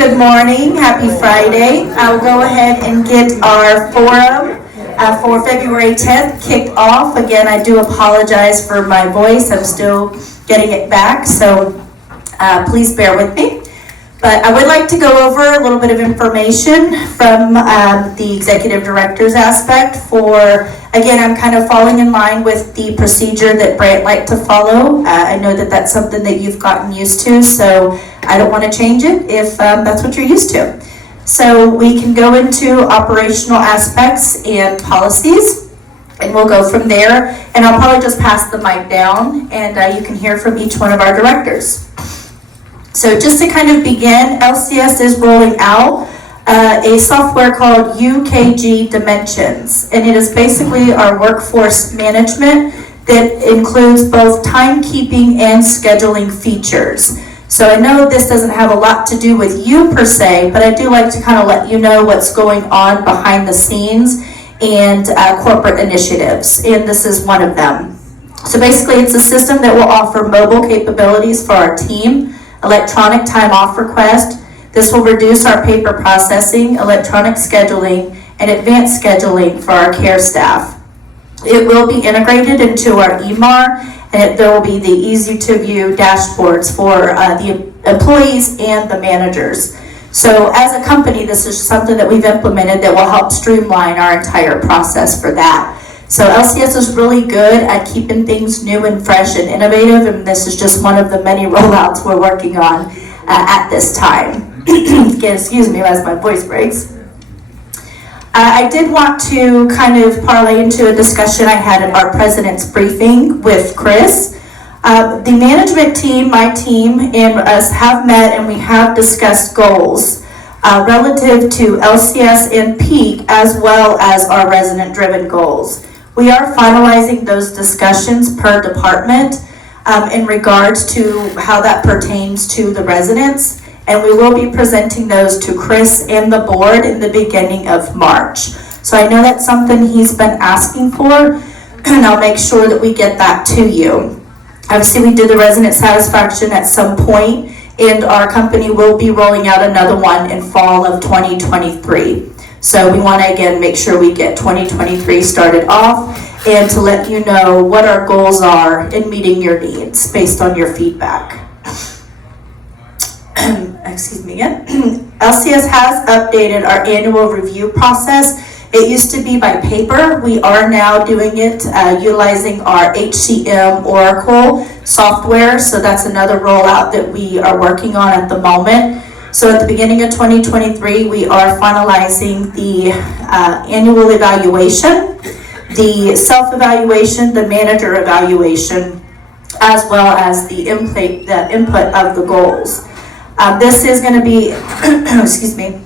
Good morning. Happy Friday. I'll go ahead and get our forum for February 10th kicked off. Again, I do apologize for my voice. I'm still getting it back, so please bear with me. But I would like to go over a little bit of information from the executive director's aspect for, again, I'm kind of falling in line with the procedure that Brant liked to follow. I know that that's something that you've gotten used to, so I don't want to change it if that's what you're used to. So we can go into operational aspects and policies, and we'll go from there. And I'll probably just pass the mic down, and you can hear from each one of our directors. So just to kind of begin, LCS is rolling out a software called UKG Dimensions, and it is basically our workforce management that includes both timekeeping and scheduling features. So I know this doesn't have a lot to do with you per se, but I do like to kind of let you know what's going on behind the scenes and corporate initiatives, and this is one of them. So basically it's a system that will offer mobile capabilities for our team, electronic time off request. This will reduce our paper processing, electronic scheduling, and advanced scheduling for our care staff. It will be integrated into our EMR, and there will be the easy-to-view dashboards for the employees and the managers. So as a company, this is something that we've implemented that will help streamline our entire process for that. So LCS is really good at keeping things new and fresh and innovative, and this is just one of the many rollouts we're working on at this time. Excuse me as my voice breaks. I did want to kind of parlay into a discussion I had at our president's briefing with Chris. The management team, my team, and us have met and we have discussed goals relative to LCS and peak as well as our resident-driven goals. We are finalizing those discussions per department in regards to how that pertains to the residents, and we will be presenting those to Chris and the board in the beginning of March. So I know that's something he's been asking for, and I'll make sure that we get that to you. Obviously, we did the resident satisfaction at some point, and our company will be rolling out another one in fall of 2023. So we want to, again, make sure we get 2023 started off and to let you know what our goals are in meeting your needs based on your feedback. Excuse me again. LCS has updated our annual review process. It used to be by paper. We are now doing it utilizing our HCM Oracle software. So that's another rollout that we are working on at the moment. So at the beginning of 2023, we are finalizing the annual evaluation, the self-evaluation, the manager evaluation, as well as the input of the goals. This is going to be, excuse me,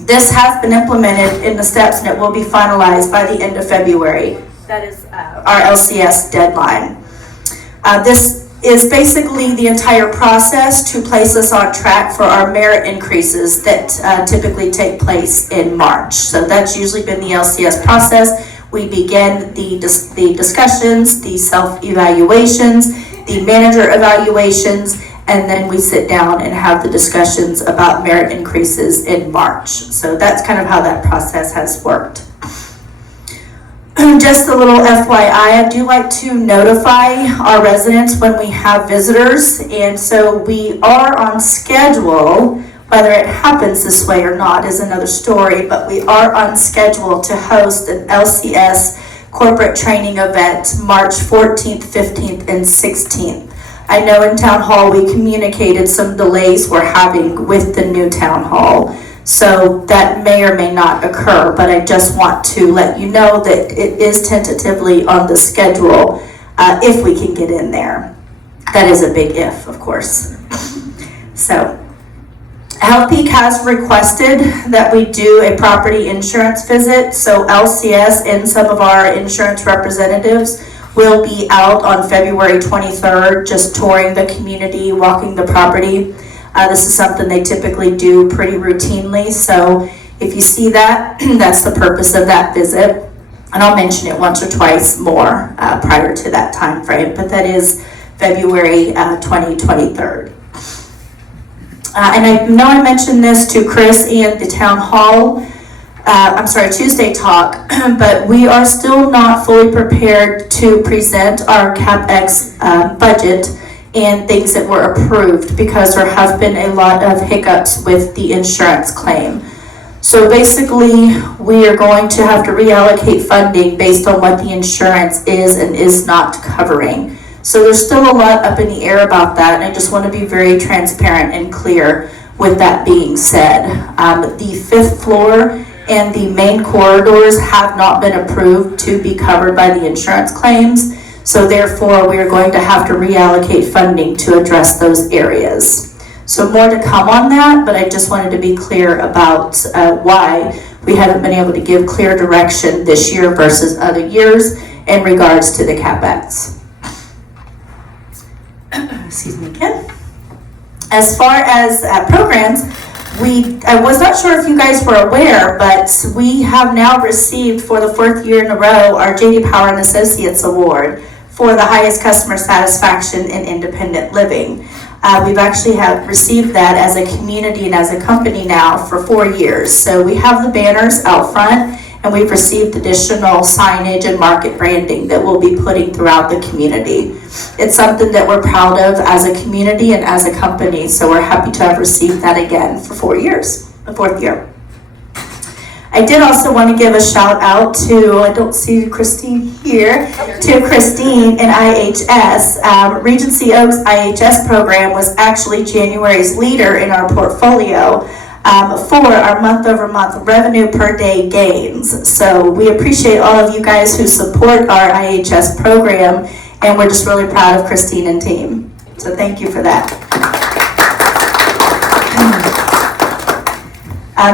this has been implemented in the steps and it will be finalized by the end of February. That is our LCS deadline. This is basically the entire process to place us on track for our merit increases that typically take place in March. So that's usually been the LCS process. We begin the discussions, the self-evaluations, the manager evaluations, and then we sit down and have the discussions about merit increases in March. So that's kind of how that process has worked. Just a little FYI, I do like to notify our residents when we have visitors, and so we are on schedule. Whether it happens this way or not is another story, but we are on schedule to host an LCS corporate training event March 14th, 15th, and 16th. I know in Town Hall we communicated some delays we're having with the new Town Hall. So that may or may not occur, but I just want to let you know that it is tentatively on the schedule if we can get in there. That is a big if, of course. So, Health Peak has requested that we do a property insurance visit. So LCS and some of our insurance representatives will be out on February 23rd, just touring the community, walking the property. This is something they typically do pretty routinely, so if you see that, that's the purpose of that visit. And I'll mention it once or twice more prior to that time frame, but that is February 2023. And I know I mentioned this to Chris and the town hall, Tuesday talk, but we are still not fully prepared to present our CapEx budget and things that were approved because there have been a lot of hiccups with the insurance claim. So basically, we are going to have to reallocate funding based on what the insurance is and is not covering. So there's still a lot up in the air about that, and I just want to be very transparent and clear with that being said. The 5th floor and the main corridors have not been approved to be covered by the insurance claims, so therefore we are going to have to reallocate funding to address those areas. So more to come on that, but I just wanted to be clear about why we haven't been able to give clear direction this year versus other years in regards to the CapEx. Excuse me again. As far as programs, I was not sure if you guys were aware, but we have now received for the 4th year in a row our J.D. Power and Associates Award for the highest customer satisfaction in independent living. We've actually have received that as a community and as a company now for 4 years. So we have the banners out front, and we've received additional signage and market branding that we'll be putting throughout the community. It's something that we're proud of as a community and as a company, so we're happy to have received that again for 4 years, the 4th year. I did also want to give a shout out to, I don't see Christine here, to Christine in IHS. Regency Oaks IHS program was actually January's leader in our portfolio for our month-over-month revenue per day gains. So we appreciate all of you guys who support our IHS program, and we're just really proud of Christine and team. So thank you for that.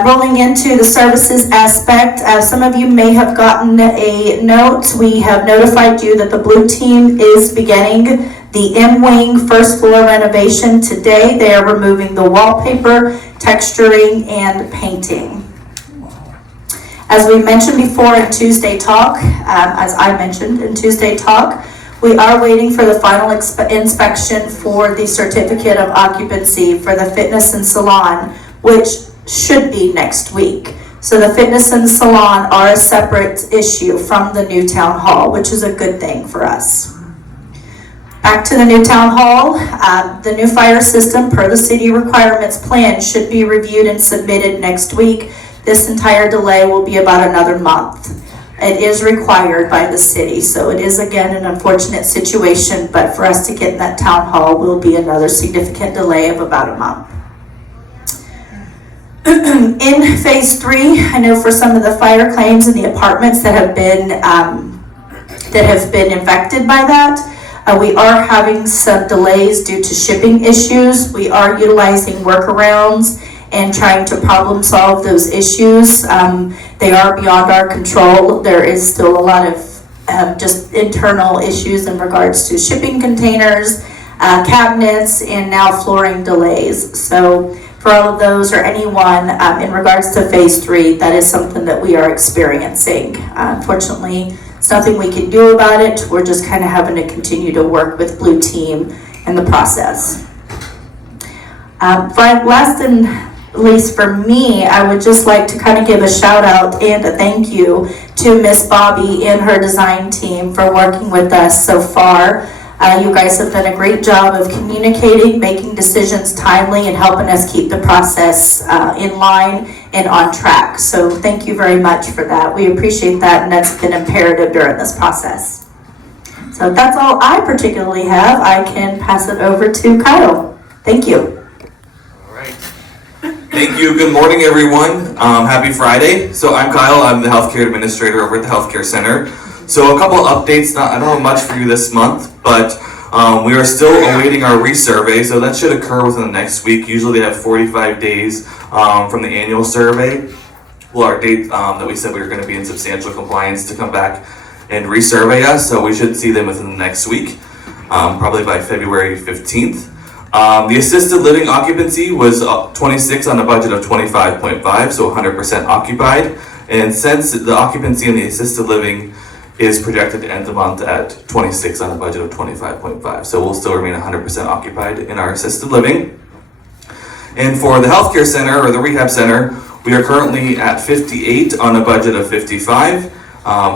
Rolling into the services aspect, some of you may have gotten a note. We have notified you that the blue team is beginning the M-Wing first floor renovation today. They are removing the wallpaper, texturing, and painting. As we mentioned before in Tuesday Talk, we are waiting for the final inspection for the certificate of occupancy for the fitness and salon, which should be next week. So the fitness and salon are a separate issue from the new town hall, which is a good thing for us. Back to the new town hall, the new fire system per the city requirements plan should be reviewed and submitted next week. This entire delay will be about another month. It is required by the city, so it is again an unfortunate situation, but for us to get in that town hall will be another significant delay of about a month. In phase 3, I know for some of the fire claims in the apartments that have been affected by that, we are having some delays due to shipping issues. We are utilizing workarounds and trying to problem solve those issues. They are beyond our control. There is still a lot of just internal issues in regards to shipping containers, cabinets, and now flooring delays. So for all of those or anyone in regards to phase 3, that is something that we are experiencing. Unfortunately, it's nothing we can do about it. We're just kind of having to continue to work with Blue Team in the process. Last and least for me, I would just like to kind of give a shout out and a thank you to Miss Bobby and her design team for working with us so far. You guys have done a great job of communicating, making decisions timely, and helping us keep the process in line and on track. So thank you very much for that. We appreciate that, and that's been imperative during this process. So that's all I particularly have. I can pass it over to Kyle. Thank you. All right. Thank you. Good morning, everyone. Happy Friday. So I'm Kyle. I'm the healthcare administrator over at the healthcare center. So a couple of updates. I don't have much for you this month, but we are still awaiting our resurvey, so that should occur within the next week. Usually they have 45 days from the annual survey. Well, our date that we said we were going to be in substantial compliance to come back and resurvey us, so we should see them within the next week, probably by February 15th. The assisted living occupancy was 26 on a budget of 25.5, so 100% occupied. And since the occupancy in the assisted living is projected to end the month at 26 on a budget of 25.5. So we'll still remain 100% occupied in our assisted living. And for the healthcare center or the rehab center, we are currently at 58 on a budget of 55.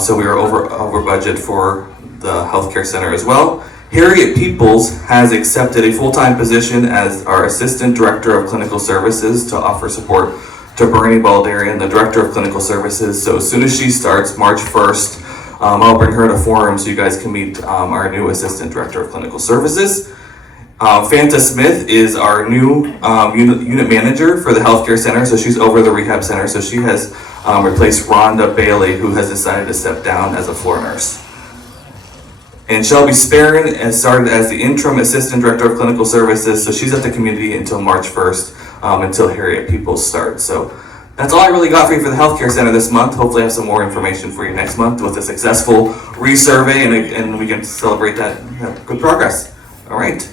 So we are over budget for the healthcare center as well. Harriet Peoples has accepted a full-time position as our Assistant Director of Clinical Services to offer support to Bernie Baldarian, the Director of Clinical Services. So as soon as she starts, March 1st, I'll bring her to Forum so you guys can meet our new Assistant Director of Clinical Services. Fanta Smith is our new unit manager for the healthcare center, so she's over the rehab center. So she has replaced Rhonda Bailey, who has decided to step down as a floor nurse. And Shelby Sparron has started as the interim assistant director of clinical services, so she's at the community until March 1st, until Harriet Peoples starts. So that's all I really got for you for the healthcare center this month. Hopefully I have some more information for you next month with a successful resurvey, and we can celebrate that and have good progress. All right.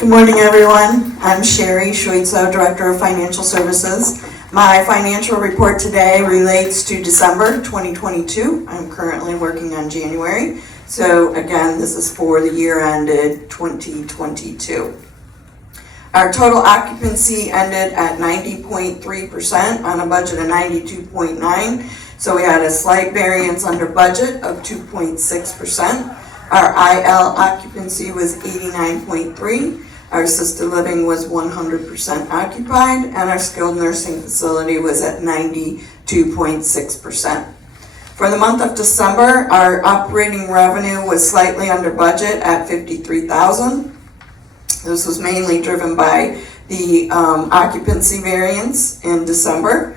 Good morning, everyone. I'm Sherry Schweitzo, Director of Financial Services. My financial report today relates to December 2022. I'm currently working on January. So again, this is for the year ended 2022. Our total occupancy ended at 90.3% on a budget of 92.9. So we had a slight variance under budget of 2.6%. Our IL occupancy was 89.3. Our assisted living was 100% occupied, and our skilled nursing facility was at 92.6%. For the month of December, our operating revenue was slightly under budget at $53,000. This was mainly driven by the occupancy variance in December.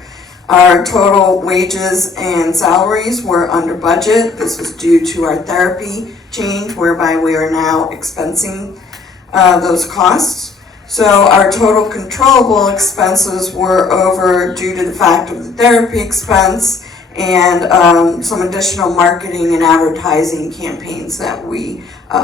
Our total wages and salaries were under budget. This was due to our therapy change, whereby we are now expensing those costs. So our total controllable expenses were over due to the fact of the therapy expense and some additional marketing and advertising campaigns that we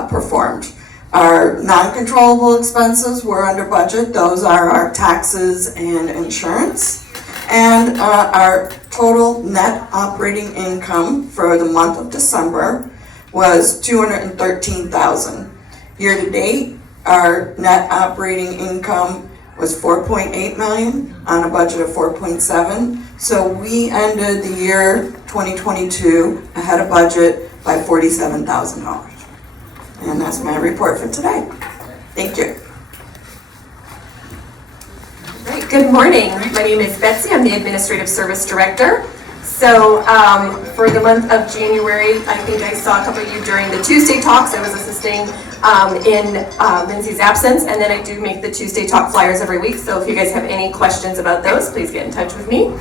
performed. Our non-controllable expenses were under budget. Those are our taxes and insurance. And our total net operating income for the month of December was $213,000. Year to date, our net operating income was $4.8 million on a budget of $4.7. So we ended the year 2022 ahead of budget by $47,000. And that's my report for today. Thank you. Great. Good morning. My name is Betsy. I'm the Administrative Service Director. So for the month of January, I think I saw a couple of you during the Tuesday talks. I was assisting in Lindsay's absence, and then I do make the Tuesday talk flyers every week. So if you guys have any questions about those, please get in touch with me.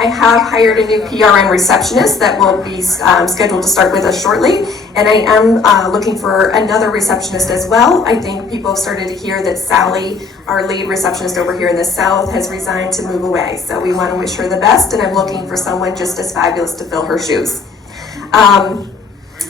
I have hired a new PRN receptionist that will be scheduled to start with us shortly, and I am looking for another receptionist as well. I think people have started to hear that Sally, our lead receptionist over here in the South, has resigned to move away. So we want to wish her the best, and I'm looking for someone just as fabulous to fill her shoes.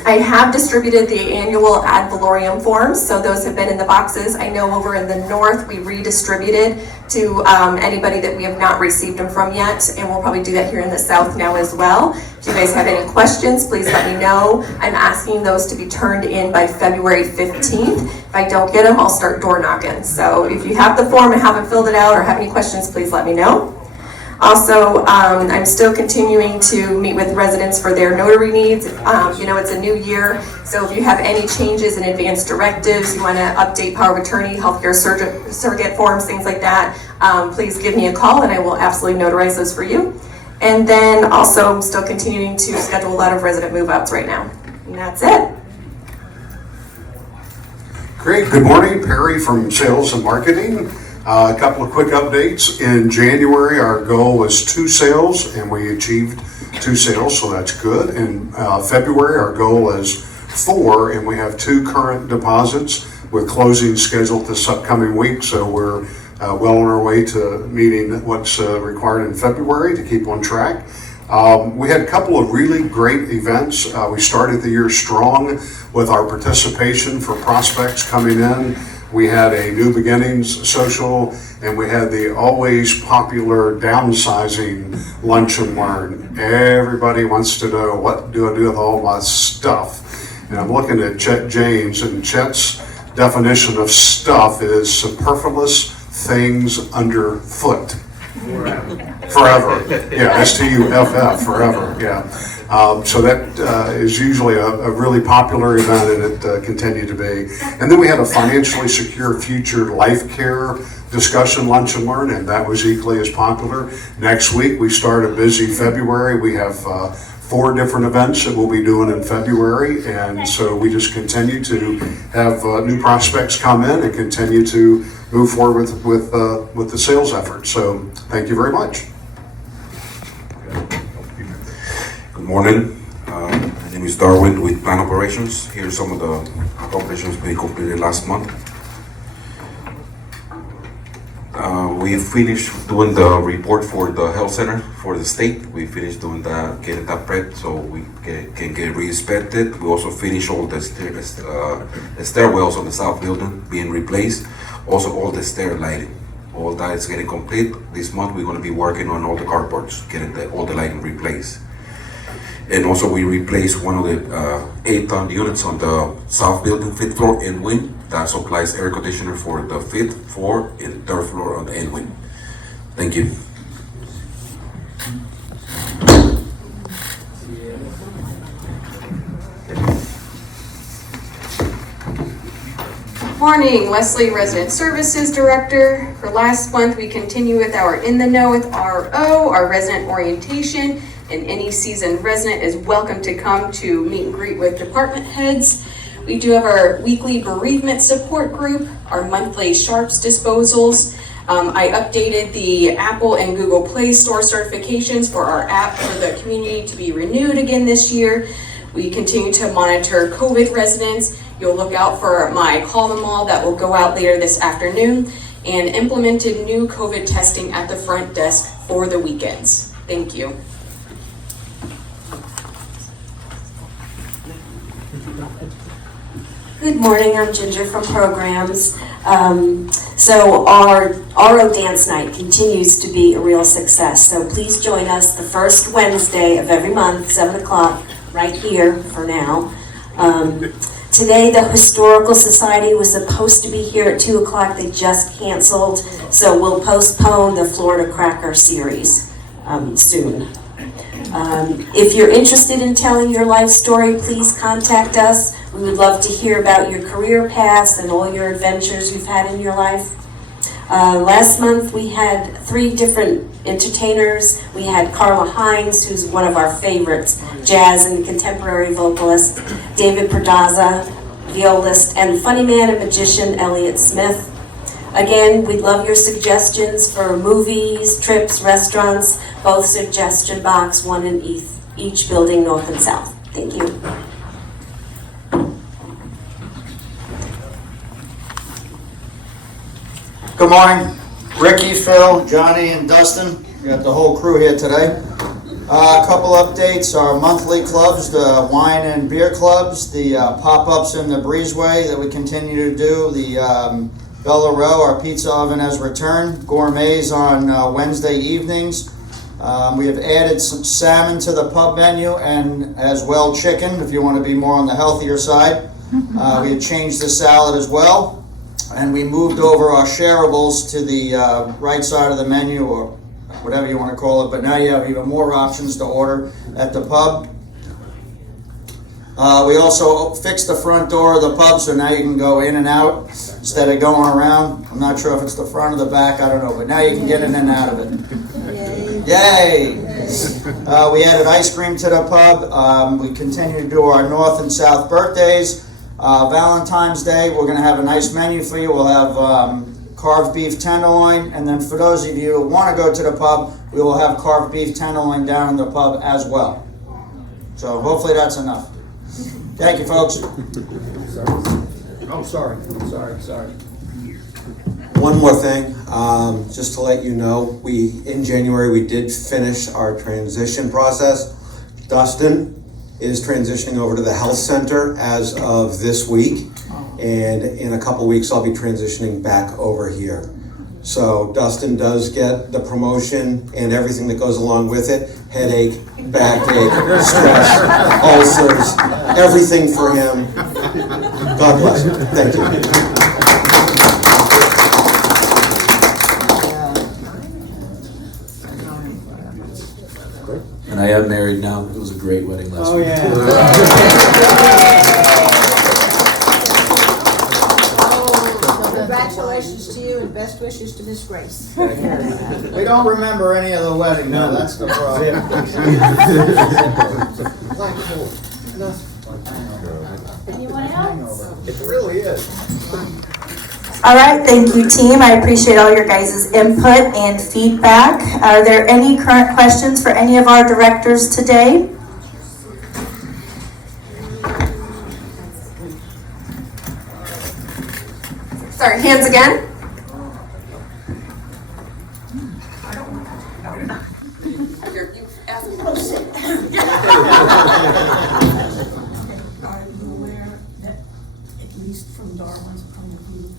I have distributed the annual ad valorem forms, so those have been in the boxes. I know over in the north we redistributed to anybody that we have not received them from yet, and we'll probably do that here in the south now as well. If you guys have any questions, please let me know. I'm asking those to be turned in by February 15th. If I don't get them, I'll start door knocking. So if you have the form and haven't filled it out or have any questions, please let me know. Also, I'm still continuing to meet with residents for their notary needs. It's a new year, so if you have any changes in advance directives, you want to update power of attorney, healthcare surrogate forms, things like that, please give me a call and I will absolutely notarize those for you. And then also, I'm still continuing to schedule a lot of resident move-outs right now. And that's it. Great. Good morning, Perry from Sales and Marketing. A couple of quick updates. In January, our goal was 2 sales, and we achieved 2 sales, so that's good. In February, our goal is 4, and we have 2 current deposits with closing scheduled this upcoming week, so we're well on our way to meeting what's required in February to keep on track. We had a couple of really great events. We started the year strong with our participation for prospects coming in. We had a New Beginnings social, and we had the always popular downsizing lunch and learn. Everybody wants to know, what do I do with all my stuff? And I'm looking at Chet James, and Chet's definition of stuff is superfluous things underfoot. Forever. Yeah, STUFF, forever, yeah. So that is usually a really popular event, and it continued to be. And then we had a financially secure future life care discussion lunch and learn, and that was equally as popular. Next week, we start a busy February. We have 4 different events that we'll be doing in February, and so we just continue to have new prospects come in and continue to move forward with the sales effort. So thank you very much. Good morning. My name is Darwin with Plan Operations. Here are some of the operations we completed last month. We finished doing the report for the health center for the state. We finished doing that, getting that prepped so we can get re-inspected. We also finished all the stairwells on the south building being replaced. Also all the stair lighting. All that is getting complete. This month we're going to be working on all the carports, getting all the lighting replaced. And also we replaced one of the 8-ton units on the south building, 5th floor end wing. That supplies air conditioner for the 5th, 4th, and 3rd floor on the end wing. Thank you. Morning, Leslie, Resident Services Director. For last month, we continue with our In the Know with RO, our resident orientation, and any seasoned resident is welcome to come to meet and greet with department heads. We do have our weekly bereavement support group, our monthly Sharps disposals. I updated the Apple and Google Play Store certifications for our app for the community to be renewed again this year. We continue to monitor COVID residents. You'll look out for my Call Them All that will go out later this afternoon, and implemented new COVID testing at the front desk for the weekends. Thank you. Good morning, I'm Ginger from Programs. So our RO Dance Night continues to be a real success. So please join us the first Wednesday of every month, 7 o'clock, right here for now. Today, the Historical Society was supposed to be here at 2 o'clock. They just canceled. So we'll postpone the Florida Cracker series soon. If you're interested in telling your life story, please contact us. We would love to hear about your career paths and all your adventures you've had in your life. Last month we had 3 different entertainers. We had Carla Hines, who's one of our favorites, jazz and contemporary vocalist, David Perdaza, violist, and funny man and magician Elliott Smith. Again, we'd love your suggestions for movies, trips, restaurants, both suggestion box, one in each building, north and south. Thank you. Good morning, Ricky, Phil, Johnny, and Dustin. We got the whole crew here today. A couple updates, our monthly clubs, the wine and beer clubs, the pop-ups in the breezeway that we continue to do, the Bella Row, our pizza oven has returned, gourmets on Wednesday evenings. We have added some salmon to the pub menu and as well chicken if you want to be more on the healthier side. We have changed the salad as well. And we moved over our shareables to the right side of the menu, or whatever you want to call it, but now you have even more options to order at the pub. We also fixed the front door of the pub, so now you can go in and out instead of going around. I'm not sure if it's the front or the back, I don't know, but now you can get in and out of it. Yay! We added ice cream to the pub. We continue to do our North and South birthdays. Valentine's Day, we're going to have a nice menu for you. We'll have carved beef tenderloin, and then for those of you who want to go to the pub, we will have carved beef tenderloin down in the pub as well. So hopefully that's enough. Thank you, folks. Oh, sorry. One more thing, just to let you know, in January we did finish our transition process. Dustin is transitioning over to the health center as of this week, and in a couple weeks I'll be transitioning back over here. So Dustin does get the promotion and everything that goes along with it, headache, backache, stress, ulcers, everything for him. God bless him. Thank you. and I am married now. It was a great wedding last week. Congratulations to you and best wishes to Miss Grace. We don't remember any of the wedding, no, that's the problem. Anyone else? It really is. All right, thank you, team. I appreciate all your guys' input and feedback. Are there any current questions for any of our directors today? Sorry, hands again. Are you aware that, at least from Darwin's point of view,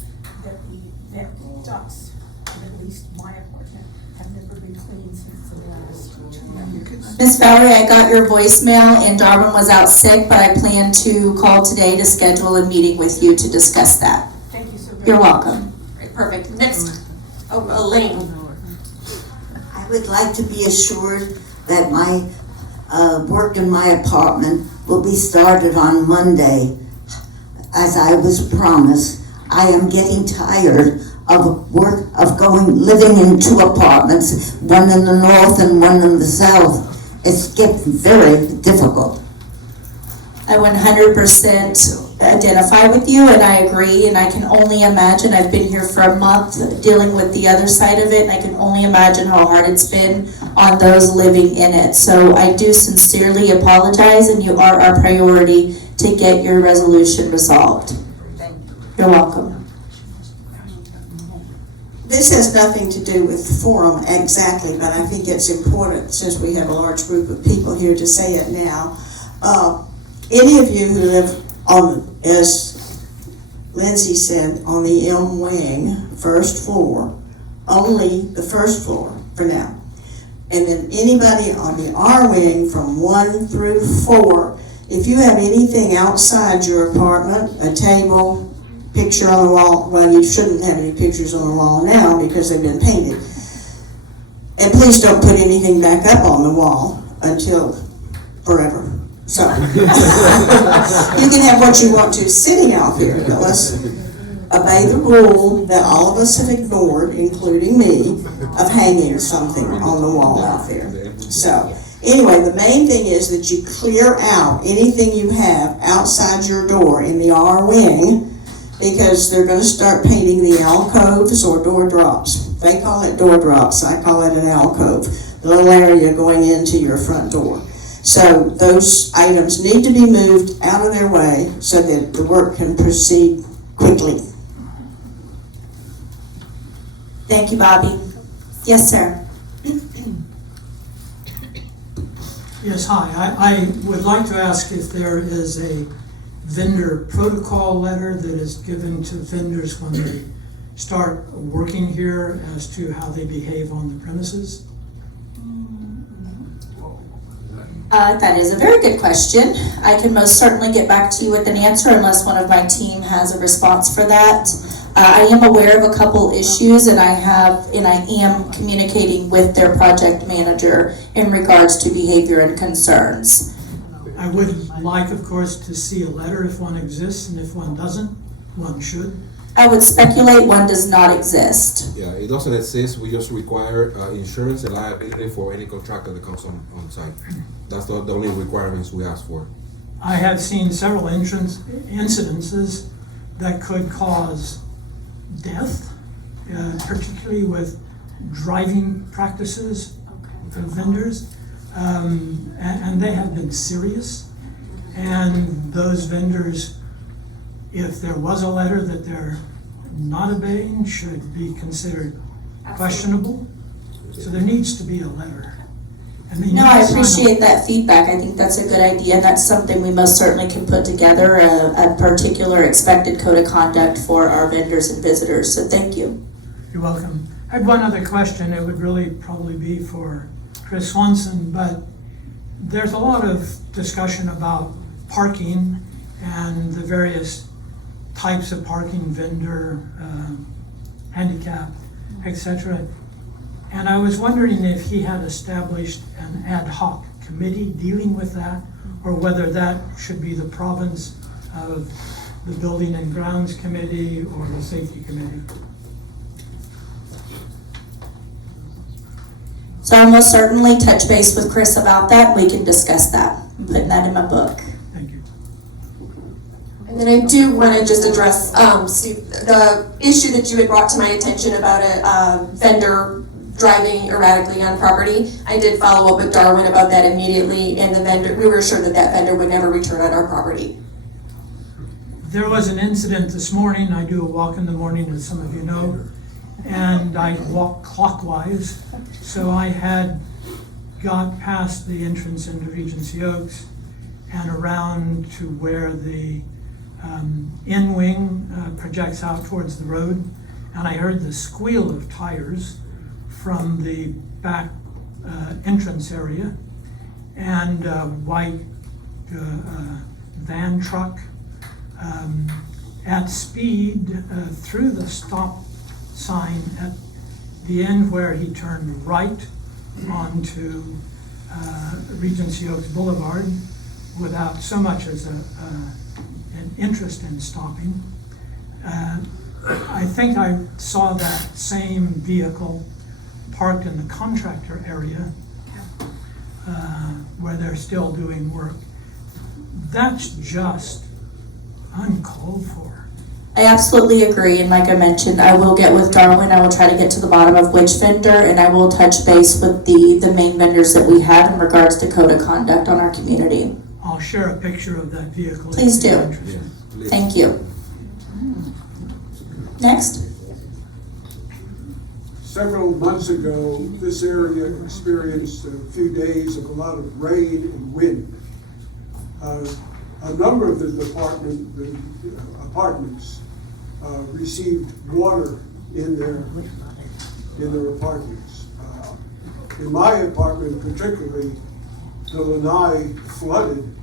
that the ducts, at least my apartment, have never been cleaned since the last 2 years? Miss Valerie, I got your voicemail and Darwin was out sick, but I plan to call today to schedule a meeting with you to discuss that. Thank you so very much. You're welcome. Right, perfect. Next, Elaine. I would like to be assured that my work in my apartment will be started on Monday, as I was promised. I am getting tired of living in 2 apartments, one in the north and one in the south. It's getting very difficult. I 100% identify with you and I agree, and I can only imagine, I've been here for a month dealing with the other side of it, and I can only imagine how hard it's been on those living in it. So I do sincerely apologize, and you are our priority to get your resolution resolved. You're welcome. This has nothing to do with forum exactly, but I think it's important, since we have a large group of people here, to say it now. Any of you who live on, as Lindsay said, on the M wing, first floor, only the first floor for now. And then anybody on the R wing from 1 through 4, if you have anything outside your apartment, a table, picture on the wall, well, you shouldn't have any pictures on the wall now because they've been painted. And please don't put anything back up on the wall until forever. So, you can have what you want to sitting out here, but let's obey the rule that all of us have ignored, including me, of hanging something on the wall out there. So, anyway, the main thing is that you clear out anything you have outside your door in the R wing, because they're going to start painting the alcoves or door drops. They call it door drops, I call it an alcove, the little area going into your front door. So those items need to be moved out of their way so that the work can proceed quickly. Thank you, Bobby. Yes, sir. Yes, hi. I would like to ask if there is a vendor protocol letter that is given to vendors when they start working here as to how they behave on the premises. That is a very good question. I can most certainly get back to you with an answer unless one of my team has a response for that. I am aware of a couple issues, and I am communicating with their project manager in regards to behavior and concerns. I would like, of course, to see a letter if one exists, and if one doesn't, one should. I would speculate one does not exist. Yeah, it doesn't exist. We just require insurance and liability for any contractor that comes on site. That's the only requirements we ask for. I have seen several incidences that could cause death, particularly with driving practices for vendors, and they have been serious. And those vendors, if there was a letter that they're not obeying, should be considered questionable. So there needs to be a letter. No, I appreciate that feedback. I think that's a good idea. That's something we most certainly can put together, a particular expected code of conduct for our vendors and visitors. So thank you. You're welcome. I had one other question. It would really probably be for Chris Swanson, but there's a lot of discussion about parking and the various types of parking, vendor, handicap, etc. And I was wondering if he had established an ad hoc committee dealing with that, or whether that should be the province of the Building and Grounds Committee or the Safety Committee. So I'll most certainly touch base with Chris about that. We can discuss that. I'm putting that in my book. Thank you. And then I do want to just address, Steve, the issue that you had brought to my attention about a vendor driving erratically on property. I did follow up with Darwin about that immediately, and the vendor, we were assured that that vendor would never return on our property. There was an incident this morning. I do a walk in the morning, as some of you know, and I walk clockwise. So I had got past the entrance into Regency Oaks and around to where the end wing projects out towards the road, and I heard the squeal of tires from the back entrance area, and a white van truck at speed through the stop sign at the end where he turned right onto Regency Oaks Boulevard without so much as an interest in stopping. I think I saw that same vehicle parked in the contractor area where they're still doing work. That's just uncalled for. I absolutely agree, and like I mentioned, I will get with Darwin. I will try to get to the bottom of which vendor, and I will touch base with the main vendors that we have in regards to code of conduct on our community. I'll share a picture of that vehicle. Please do. Yeah. Thank you. Next. Several months ago, this area experienced a few days of a lot of rain and wind. A number of the apartments received water in their apartments. In my apartment particularly, the lanai flooded,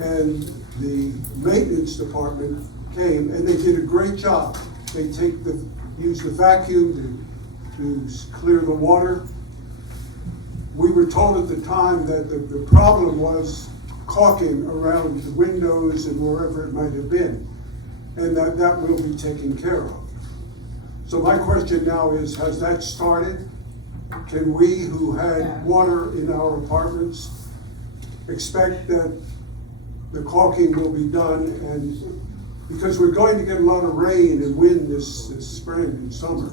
and the maintenance department came, and they did a great job. They use the vacuum to clear the water. We were told at the time that the problem was caulking around the windows and wherever it might have been, and that will be taken care of. So my question now is, has that started? Can we who had water in our apartments expect that the caulking will be done? And because we're going to get a lot of rain and wind this spring and summer.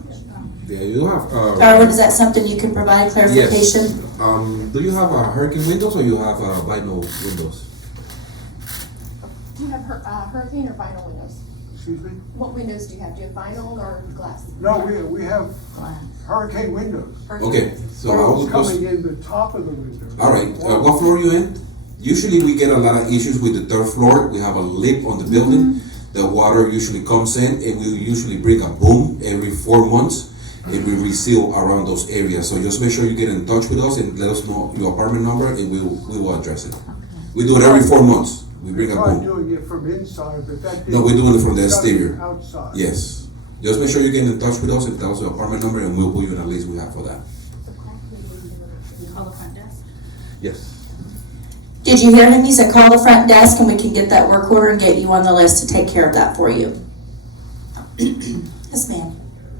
Yeah, you have. Darwin, is that something you can provide clarification? Yes. Do you have hurricane windows or you have vinyl windows? Do you have hurricane or vinyl windows? Excuse me? What windows do you have? Do you have vinyl or glass? No, we have hurricane windows. Okay, so I It's was coming in the top of the window. All right, what floor are you in? Usually we get a lot of issues with the third floor. We have a lip on the building. The water usually comes in, and we usually bring a boom every 4 months, and we reseal around those areas. So just make sure you get in touch with us and let us know your apartment number, and we will address it. We do it every 4 months. We bring a boom. Doing it from inside, but that No, we're doing it from the exterior. Outside. Yes. Just make sure you get in touch with us and tell us your apartment number, and we'll put you in a list we have for that. Call the front desk. Yes. Did you hear him? He said call the front desk and we can get that work order and get you on the list to take care of that for you. Yes, ma'am.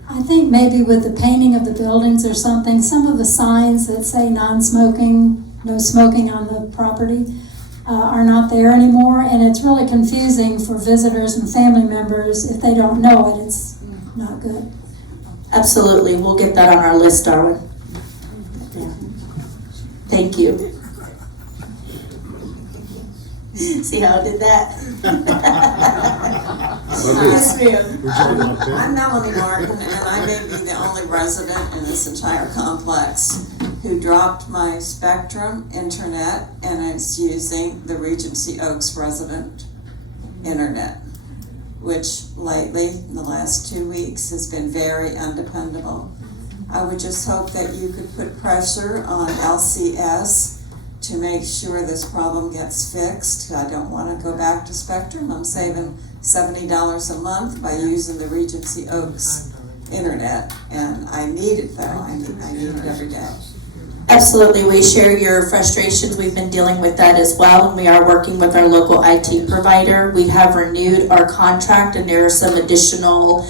I think maybe with the painting of the buildings or something, some of the signs that say non-smoking, no smoking on the property, are not there anymore, and it's really confusing for visitors and family members. If they don't know it, it's not good. Absolutely, we'll get that on our list, Darwin. Yeah. Thank you. See how I did that? Yes, ma'am. I'm Melanie Martin, and I may be the only resident in this entire complex who dropped my Spectrum internet and is using the Regency Oaks resident internet, which lately, in the last 2 weeks, has been very undependable. I would just hope that you could put pressure on LCS to make sure this problem gets fixed. I don't want to go back to Spectrum. I'm saving $70 a month by using the Regency Oaks internet, and I need it though. I need it every day. Absolutely, we share your frustrations. We've been dealing with that as well, and we are working with our local IT provider. We have renewed our contract, and there are some additional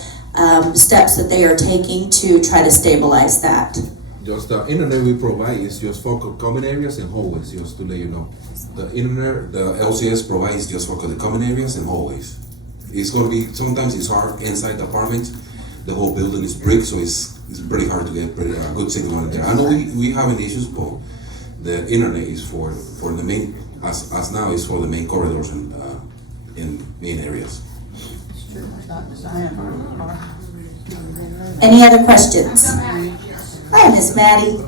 steps that they are taking to try to stabilize that. Just the internet we provide is just for common areas and hallways, just to let you know. The internet, the LCS provides just for the common areas and hallways. It's gonna be, sometimes it's hard inside the apartment. The whole building is brick, so it's pretty hard to get good signal in there. I know we having issues, but the internet is for the main, as now is for the main corridors and in main areas. Any other questions? Hi, Miss Maddie.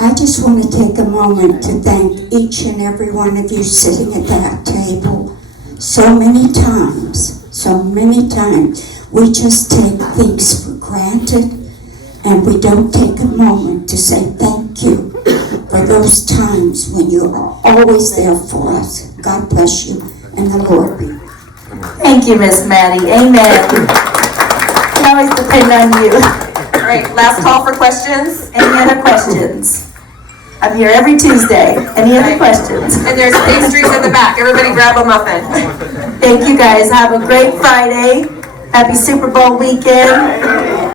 I just want to take a moment to thank each and every one of you sitting at that table. So many times, we just take things for granted, and we don't take a moment to say thank you for those times when you are always there for us. God bless you, and the Lord be with you. Thank you, Miss Maddie. Amen. We always depend on you. All right, last call for questions. Any other questions? I'm here every Tuesday. Any other questions? And there's pastries in the back. Everybody grab a muffin. Thank you guys. Have a great Friday. Happy Super Bowl weekend.